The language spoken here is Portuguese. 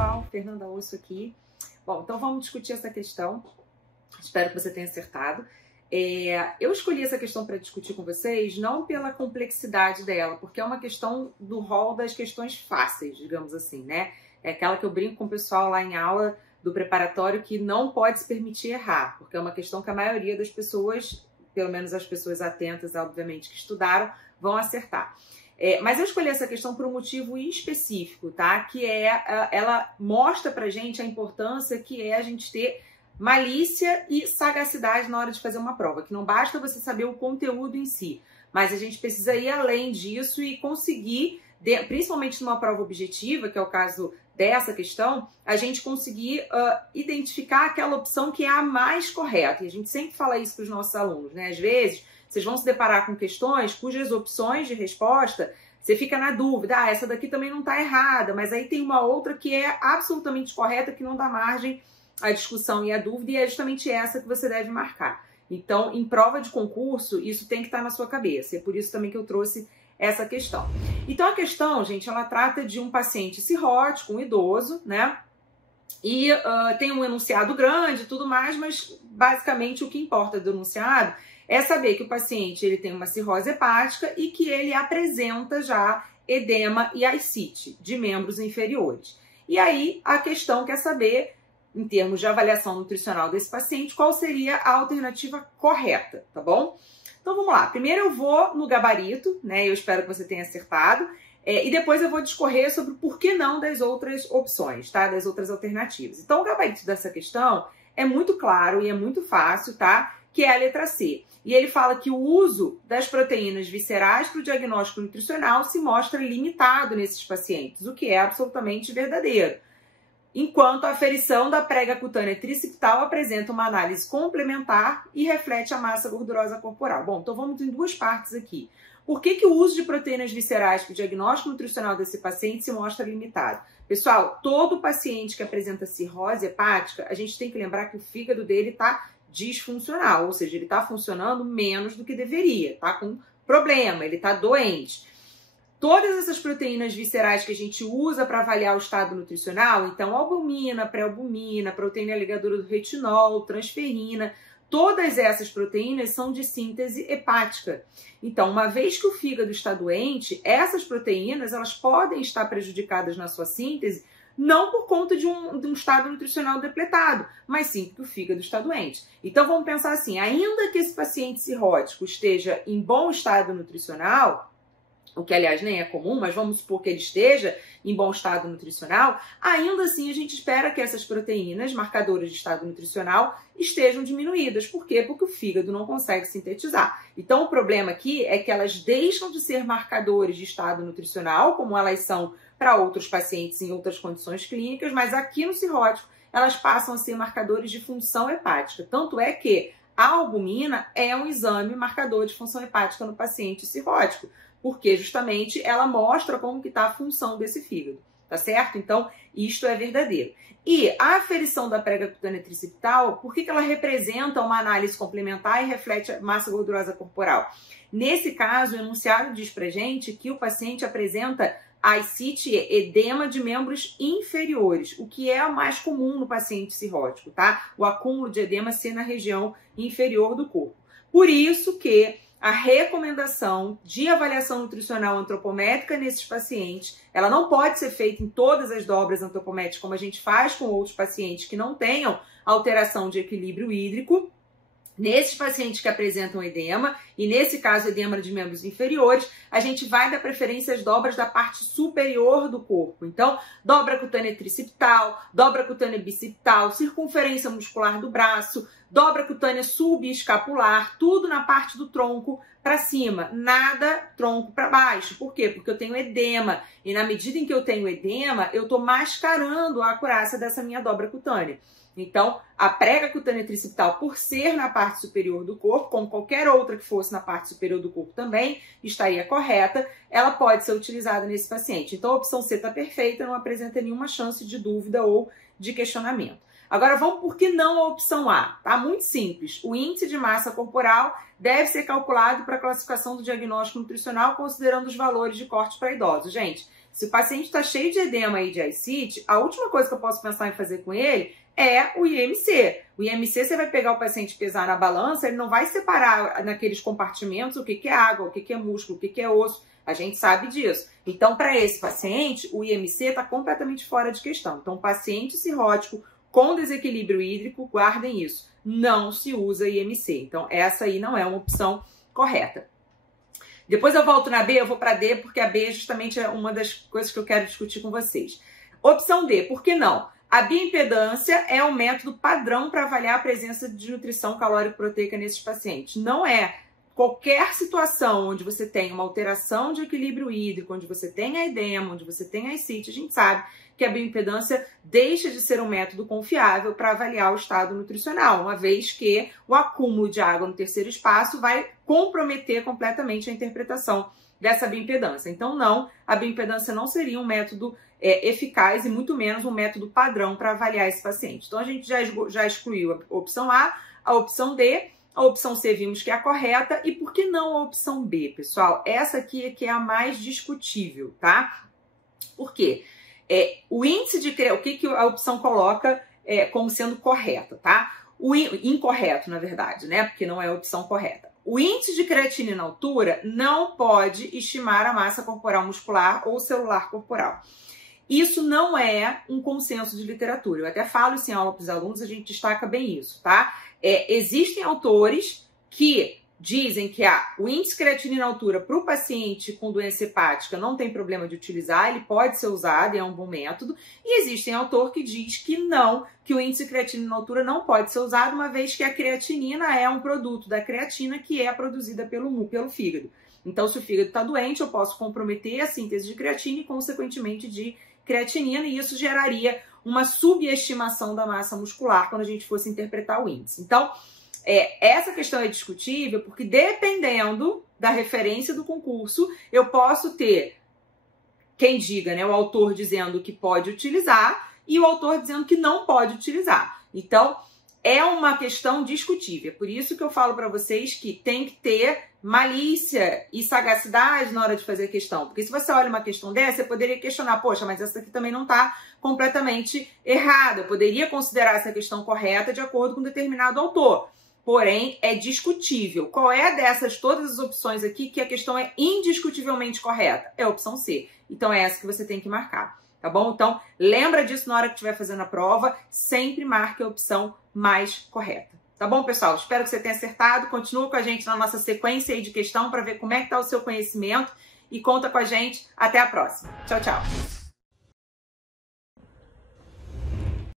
pessoal, Fernanda Osso aqui. Bom, então vamos discutir essa questão. Espero que você tenha acertado. Eu escolhi essa questão para discutir com vocês não pela complexidade dela, porque é uma questão do rol das questões fáceis, digamos assim, né? É aquela que eu brinco com o pessoal lá em aula do preparatório que não pode se permitir errar, porque é uma questão que a maioria das pessoas, pelo menos as pessoas atentas, obviamente, que estudaram, vão acertar. Mas eu escolhi essa questão por um motivo específico, tá? Que ela mostra pra gente a importância que é a gente ter malícia e sagacidade na hora de fazer uma prova, que não basta você saber o conteúdo em si, mas a gente precisa ir além disso e conseguir, principalmente numa prova objetiva, que é o caso dessa questão, a gente conseguir identificar aquela opção que é a mais correta. E a gente sempre fala isso para os nossos alunos, né? Às vezes, vocês vão se deparar com questões cujas opções de resposta, você fica na dúvida, essa daqui também não está errada, mas aí tem uma outra que é absolutamente correta, que não dá margem à discussão e à dúvida, e é justamente essa que você deve marcar. Então, em prova de concurso, isso tem que estar na sua cabeça, é por isso também que eu trouxe essa questão. Então, a questão, gente, ela trata de um paciente cirrótico, um idoso, né? E tem um enunciado grande e tudo mais, mas basicamente o que importa do enunciado é saber que o paciente ele tem uma cirrose hepática e que ele apresenta já edema e ascite de membros inferiores. E aí a questão quer saber, em termos de avaliação nutricional desse paciente, qual seria a alternativa correta, tá bom? Então vamos lá. Primeiro eu vou no gabarito, né? Eu espero que você tenha acertado. E depois eu vou discorrer sobre o porquê não das outras opções, tá? Das outras alternativas. Então o gabarito dessa questão é muito claro e é muito fácil, tá? Que é a letra C. E ele fala que o uso das proteínas viscerais para o diagnóstico nutricional se mostra limitado nesses pacientes, o que é absolutamente verdadeiro. Enquanto a aferição da prega cutânea tricipital apresenta uma análise complementar e reflete a massa gordurosa corporal. Bom, então vamos em duas partes aqui. Por que o uso de proteínas viscerais para o diagnóstico nutricional desse paciente se mostra limitado? Pessoal, todo paciente que apresenta cirrose hepática, a gente tem que lembrar que o fígado dele está disfuncional, ou seja, ele está funcionando menos do que deveria, tá com problema, ele está doente. Todas essas proteínas viscerais que a gente usa para avaliar o estado nutricional, então albumina, pré-albumina, proteína ligadora do retinol, transferrina, todas essas proteínas são de síntese hepática. Então, uma vez que o fígado está doente, essas proteínas elas podem estar prejudicadas na sua síntese, não por conta de um estado nutricional depletado, mas sim porque o fígado está doente. Então vamos pensar assim, ainda que esse paciente cirrótico esteja em bom estado nutricional, o que aliás nem é comum, mas vamos supor que ele esteja em bom estado nutricional, ainda assim a gente espera que essas proteínas marcadoras de estado nutricional estejam diminuídas. Por quê? Porque o fígado não consegue sintetizar. Então o problema aqui é que elas deixam de ser marcadores de estado nutricional, como elas são para outros pacientes em outras condições clínicas, mas aqui no cirrótico elas passam a ser marcadores de função hepática. Tanto é que a albumina é um exame marcador de função hepática no paciente cirrótico, porque justamente ela mostra como que está a função desse fígado, tá certo? Então, isto é verdadeiro. E a aferição da prega cutânea tricipital, por que ela representa uma análise complementar e reflete a massa gordurosa corporal? Nesse caso, o enunciado diz pra gente que o paciente apresenta ascite, edema de membros inferiores, o que é o mais comum no paciente cirrótico, tá? O acúmulo de edema ser na região inferior do corpo. Por isso que a recomendação de avaliação nutricional antropométrica nesses pacientes, ela não pode ser feita em todas as dobras antropométricas, como a gente faz com outros pacientes que não tenham alteração de equilíbrio hídrico. Nesses pacientes que apresentam edema, e nesse caso edema de membros inferiores, a gente vai dar preferência às dobras da parte superior do corpo. Então, dobra cutânea tricipital, dobra cutânea bicipital, circunferência muscular do braço, dobra cutânea subescapular, tudo na parte do tronco para cima, nada tronco para baixo. Por quê? Porque eu tenho edema, e na medida em que eu tenho edema, eu estou mascarando a acurácia dessa minha dobra cutânea. Então, a prega cutânea tricipital, por ser na parte superior do corpo, como qualquer outra que fosse na parte superior do corpo também, estaria correta, ela pode ser utilizada nesse paciente. Então, a opção C está perfeita, não apresenta nenhuma chance de dúvida ou de questionamento. Agora vamos por que não a opção A? Tá muito simples. O índice de massa corporal deve ser calculado para a classificação do diagnóstico nutricional, considerando os valores de corte para idosos. Gente, se o paciente está cheio de edema e de ascite, a última coisa que eu posso pensar em fazer com ele é o IMC. O IMC, você vai pegar o paciente e pesar na balança, ele não vai separar naqueles compartimentos o que é água, o que é músculo, o que é osso. A gente sabe disso. Então, para esse paciente, o IMC está completamente fora de questão. Então, paciente cirrótico com desequilíbrio hídrico, guardem isso, não se usa IMC. Então, essa aí não é uma opção correta. Depois eu volto na B, eu vou para D, porque a B justamente é uma das coisas que eu quero discutir com vocês. Opção D, por que não? A bioimpedância é um método padrão para avaliar a presença de nutrição calórico-proteica nesses pacientes. Não é. Qualquer situação onde você tem uma alteração de equilíbrio hídrico, onde você tem a edema, onde você tem a ascite, a gente sabe que a bioimpedância deixa de ser um método confiável para avaliar o estado nutricional, uma vez que o acúmulo de água no terceiro espaço vai comprometer completamente a interpretação dessa bioimpedância. Então, não, a bioimpedância não seria um método eficaz e muito menos um método padrão para avaliar esse paciente. Então, a gente já excluiu a opção A, a opção D. A opção C vimos que é a correta. E por que não a opção B, pessoal? Essa aqui é que é a mais discutível, tá? Por quê? O índice de... O que a opção coloca como sendo correta, tá? Incorreto, na verdade, né? Porque não é a opção correta. O índice de creatina na altura não pode estimar a massa corporal muscular ou celular corporal. Isso não é um consenso de literatura. Eu até falo isso em aula para os alunos, a gente destaca bem isso, tá? Existem autores que dizem que o índice de creatina na altura para o paciente com doença hepática não tem problema de utilizar, ele pode ser usado, é um bom método. E existem autor que diz que não, que o índice de creatina na altura não pode ser usado, uma vez que a creatinina é um produto da creatina que é produzida pelo fígado. Então, se o fígado está doente, eu posso comprometer a síntese de creatina e, consequentemente, de creatinina, e isso geraria uma subestimação da massa muscular quando a gente fosse interpretar o índice. Então, essa questão é discutível porque, dependendo da referência do concurso, eu posso ter quem diga, né, o autor dizendo que pode utilizar e o autor dizendo que não pode utilizar. Então, é uma questão discutível. Por isso que eu falo para vocês que tem que ter malícia e sagacidade na hora de fazer a questão. Porque se você olha uma questão dessa, você poderia questionar, poxa, mas essa aqui também não está completamente errada. Eu poderia considerar essa questão correta de acordo com determinado autor. Porém, é discutível. Qual é dessas todas as opções aqui que a questão é indiscutivelmente correta? É a opção C. Então é essa que você tem que marcar. Tá bom? Então, lembra disso na hora que estiver fazendo a prova. Sempre marque a opção mais correta. Tá bom, pessoal? Espero que você tenha acertado. Continua com a gente na nossa sequência aí de questão para ver como é que tá o seu conhecimento. E conta com a gente. Até a próxima. Tchau, tchau.